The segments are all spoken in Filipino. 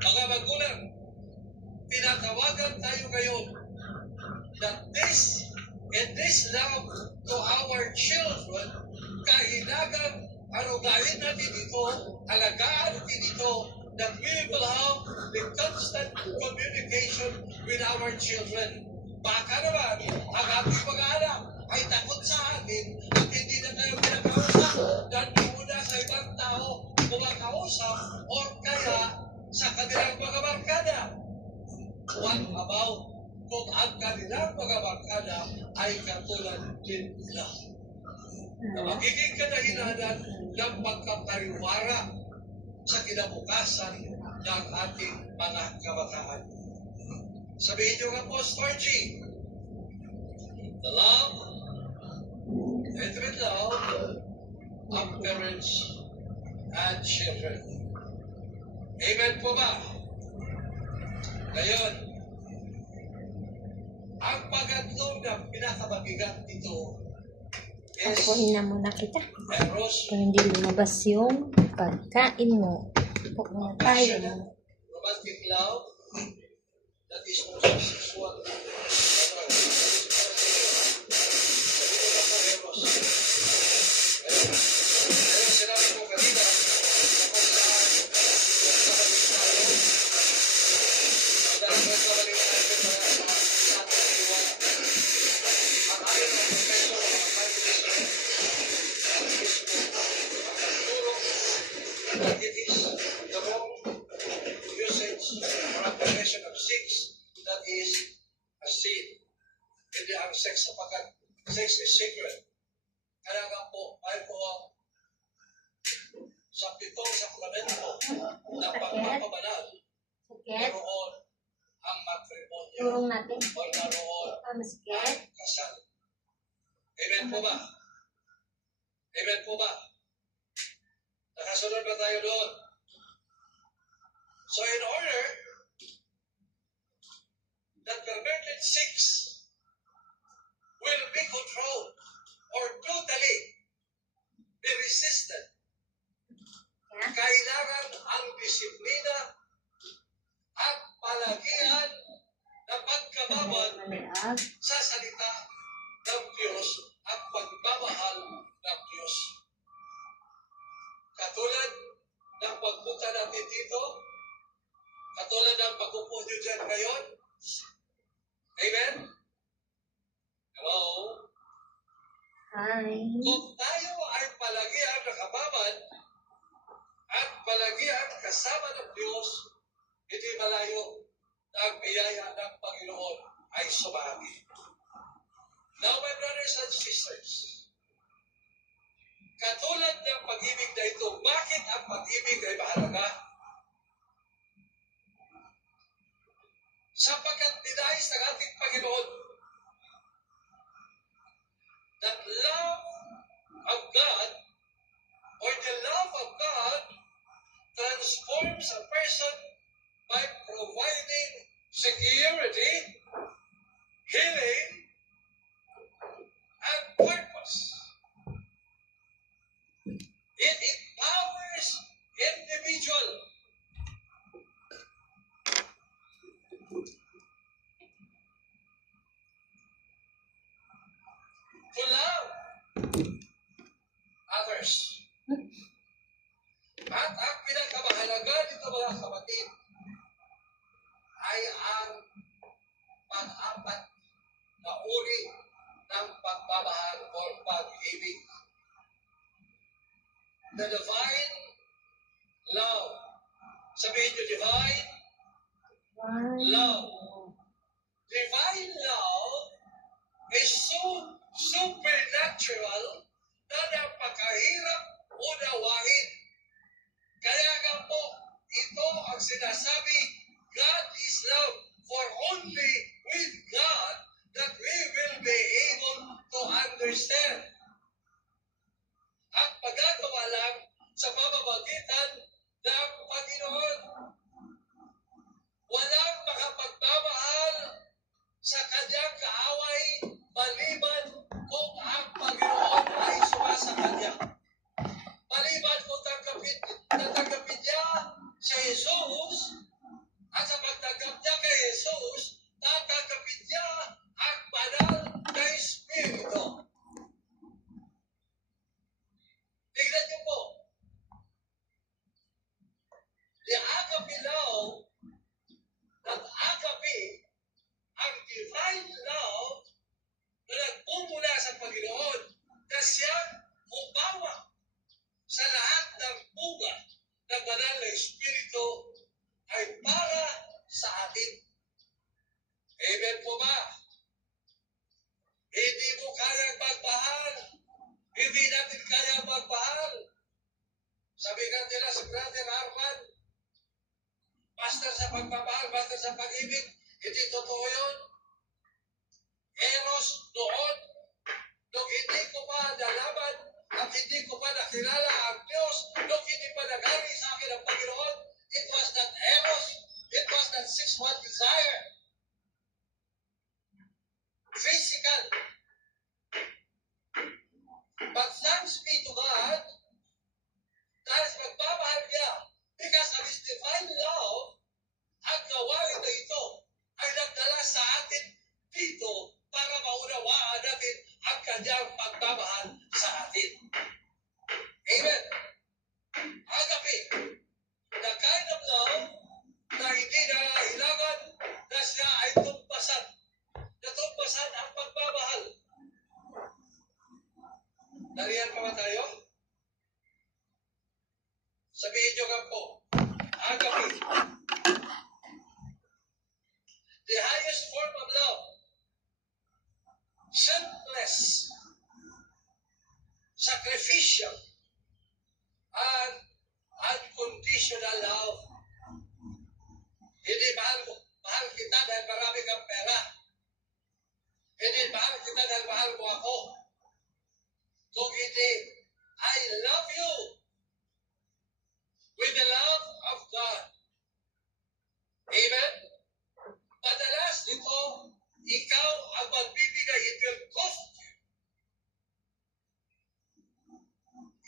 Mga magulang, tinatawagan tayo ngayon that in this love to our children, kailangan arugain natin ito, alagaan natin ito, that we will have the constant communication with our children. Baka naman, ang ating mga anak ay takot sa atin at hindi na tayo pinakausap dahil muna sa ibang tao kumakausap o kaya sa kanilang mga barkada. What about kung ang kanilang mga barkada ay katulad din nila? Na magiging kadahilanan ng pagkapariwara sa kinabukasan ng ating mga kabataan. Sabihin niyo nga po, Storgy, the love, intimate love of parents and children. Amen po ba? Ngayon, ang pag-atlog na pinakamabigat nito is Kukunin na muna kita. Eros, Kung hindi lumabas yung pagkain mo. Huwag muna tayo. romantic love, that is also sexual. Sinabi ko kanina, it is the wrong usage or application of sex that is a sin. Hindi ang sex sapagkat sex is sacred. Kaya nga po, ay po sa pitong sakramento na pagpapabanal, Sakit. naroon ang matrimonyo Turong natin. o naroon Masakit. ang kasal. Amen po ba? Amen po ba? Nakasunod ba tayo doon? So in order that perverted sex will be controlled or totally be resisted, kailangan ang disiplina at palagian na pagkabawal sa salita ng Diyos at pagmamahal ng Diyos. Katulad ng pagpunta natin dito, katulad ng pag-upo nyo dyan ngayon. Amen? Hello? Hi. Kung tayo ay palagian nakababad at palagian kasama ng Diyos, hindi malayo na ang biyaya ng Panginoon ay sumagi. Now, my brothers and sisters, katulad ng pag-ibig na ito, bakit ang pag-ibig ay mahalaga? Sapagkat dinais ng ating Panginoon that love of God or the love of God transforms a person by providing security, healing, and purpose. It empowers individual to love others. At ang pinakamahalaga dito mga kapatid ay ang pang-apat na uri ng pagmamahal o pag-ibig. The divine love. Sabihin nyo, divine love. Divine love is so supernatural na napakahirap unawain. Kaya nga po, ito ang sinasabi, God is love. For only with God that we will be able to understand. Ang pagagawa lang sa pamamagitan ng Panginoon. Walang makapagmamahal sa kanyang kaaway maliban kung ang Panginoon ay sumasa kanya. Maliban kung tatanggapin niya sa Jesus basta sa pagmamahal, basta sa pag-ibig. Hindi totoo yun. Eros noon, nung hindi ko pa nalaman at hindi ko pa nakilala ang Diyos, nung hindi pa nagari sa akin ang Panginoon, it was not eros, it was not sexual desire. Physical. But thanks be to God, dahil sa magmamahal niya, because of His divine love, ang gawain na ito ay nagdala sa atin dito para maunawaan natin ang kanyang pagmamahal sa atin. Amen. Agape, the kind of love na hindi na kailangan na siya ay tumpasan. Natumpasan ang pagmamahal. Nariyan pa ba tayo? Sabihin nyo nga po, agape. The highest form of love. Selfless. Sacrificial. And unconditional love. Hindi mahal kita dahil marami kang pera. Hindi mahal kita dahil mahal mo ako. Kung hindi, I love you with the love of God. Amen? Madalas ito, ikaw ang magbibigay. It will cost you.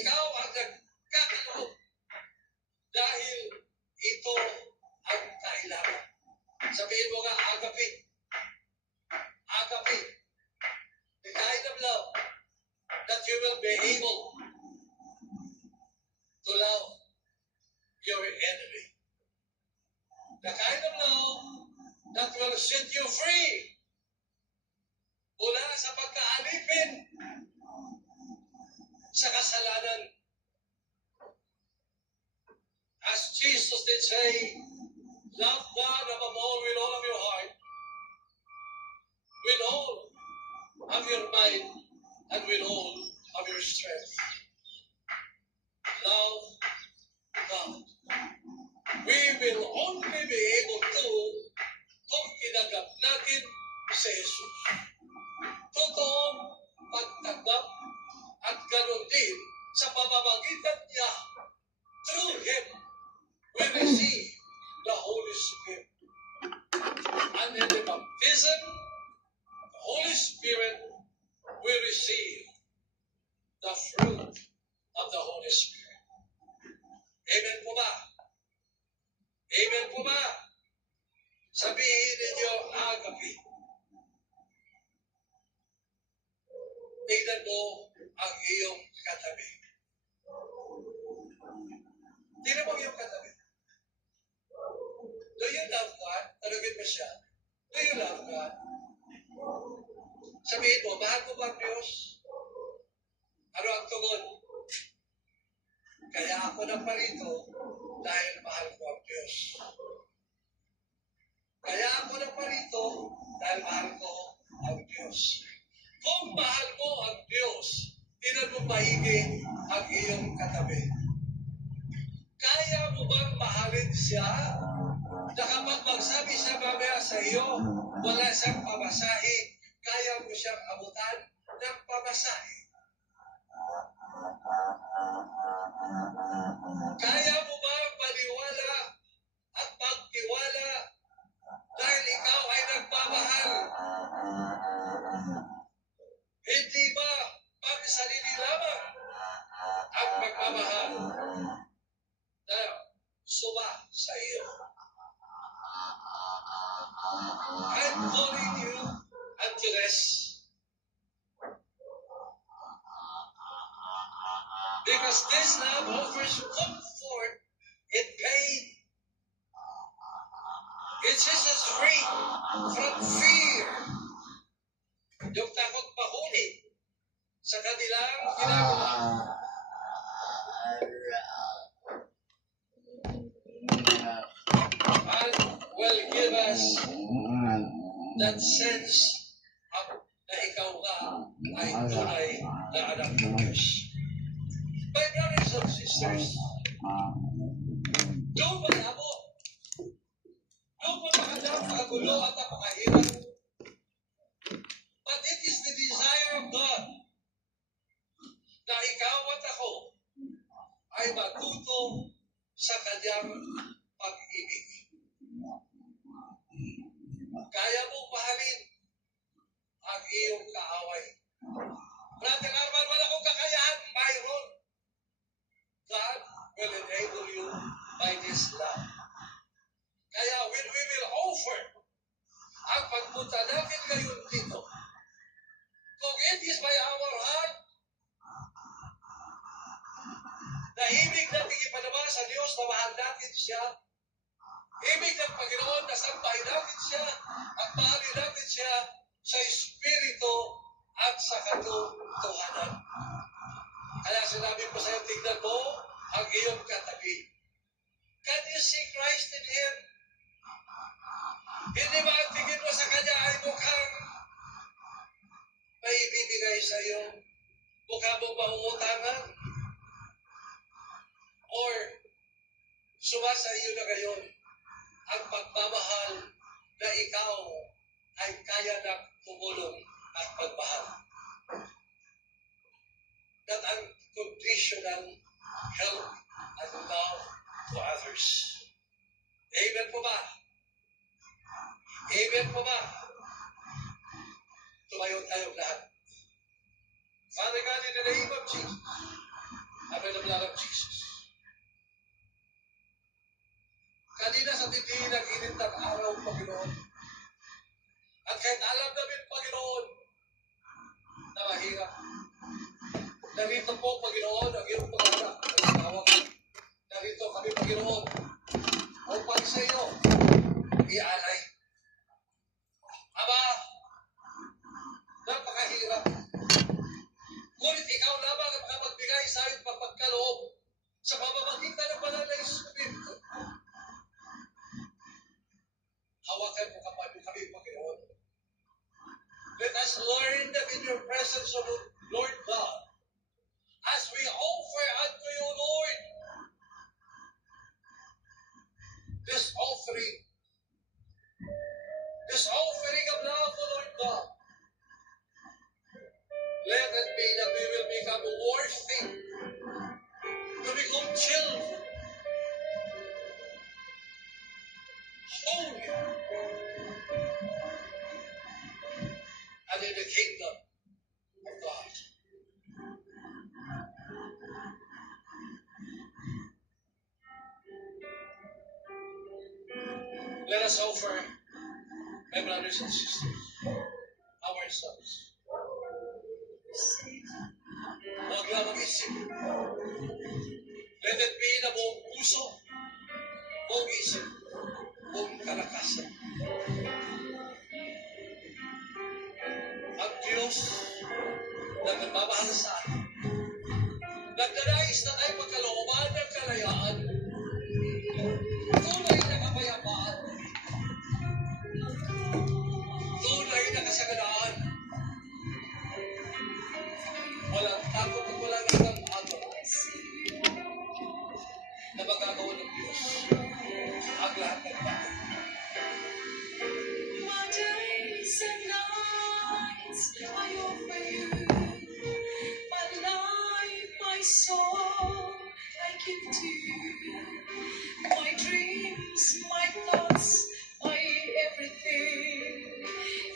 Ikaw ang nagkakaloob dahil ito ang kailangan. Sabihin mo nga, agape. Agape. The kind of love that you will be able to love your enemy. The kind of love that will set you free mula sa pagkaalipin sa kasalanan. As Jesus did say, love God above all with all of your heart, with all of your mind, and with all of your strength. Love God. We will only be able to kung tinanggap natin si Jesus. Totoong pagtanggap at ganoon din sa pamamagitan niya, through Him, we receive the Holy Spirit. And in the baptism, the Holy Spirit, we receive the fruit of the Holy Spirit. Amen po ba? Amen po ba? Sabihin ninyo, agape. Tingnan mo ang iyong katabi. Tingnan mo ang iyong katabi. Do you love God? Tanungin mo siya. Do you love God? Sabihin mo, mahal mo ba ang Diyos? Ano ang tugon? Kaya ako naparito dahil mahal ko ang Diyos. Kaya ako naparito dahil mahal ko ang Diyos. Kung mahal mo ang Diyos, tinan mo maigi ang iyong katabi. Kaya mo bang mahalin siya na kapag magsabi siya mamaya sa iyo, wala siyang pamasahe, kaya mo siyang abutan ng pamasahe? Kaya mo ba paniwala at pagtiwala dahil ikaw ay nagmamahal? Hindi ba pang sarili lamang ang pagmamahal na suba sa iyo? I'm calling you unto rest. Because this love offers comfort in pain. It sets us free from fear. Yung takot mahuli sa kanilang ginagawa. And will give us that sense of na ikaw nga ay tunay na anak ng Diyos. My brothers and sisters, do malabo napakagulo at napakahirap. But it is the desire of God na ikaw at ako ay matuto sa kanyang pag-ibig. Kaya mong mahalin ang iyong kaaway. Brother Arman, wala kong kakayahan. Mayroon. God will enable you by this love. Kaya when we will offer ang pagpunta natin ngayon dito, kung it is by our heart, na ibig natin ipanama sa Diyos na mahal natin siya, ibig ng Panginoon na sambahin natin siya at mahalin natin siya sa Espiritu at sa katotohanan. Kaya sinabi ko sa iyo, tignan mo ang iyong katabi. Can you see Christ in him? Hindi ba ang tingin mo sa kanya ay mukhang may ibibigay sa iyo? Mukha mong mauutangan? Or sumasa iyo na ngayon ang pagmamahal na ikaw ay kaya na tumulong at pagmahal? That unconditional help and love to others. Amen po ba? Amen po ba? Tumayo tayong lahat. Father God, in the name of Jesus, under the blood of Jesus, kanina sa tindi nag-init ng araw, Panginoon. At kahit alam namin, Panginoon, na mahirap, narito po, Panginoon, ang iyong panganak na sinawag. Narito kami, Panginoon, upang sa iyo, ialay. Aba, napakahirap. Ngunit ikaw lamang ang makapagbigay sa ayon pagpagkaloob sa pamamagitan ng banal na Espiritu. Hawakan mo kami, Panginoon. Let us learn that in your presence, O Lord God, as we offer unto you, Lord, this offering of love, O Lord God, let it be that we will become worthy to become children, holy, and in the kingdom of God. Let us offer, my brothers and sisters, ourselves. Huwag lang mag-isip. Let it be na buong puso, buong isip, buong kalakasan. Ang Diyos na nagmamahal sa atin, nagdanais na tayo magkalooban ng kalayaan, tunay na kapayapaan, tunay na kasaganaan, walang takot at walang nagkakaano na magagawa ng Diyos ang lahat ng bagay. My days and nights I offer you, my life, my soul I give to you, my dreams, my thoughts, my everything,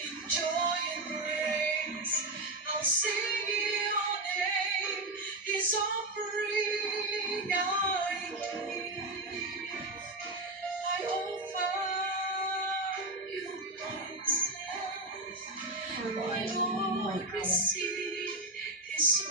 in joy and praise I'll sing your name, this offering I give. I offer you myself, my Lord, receive this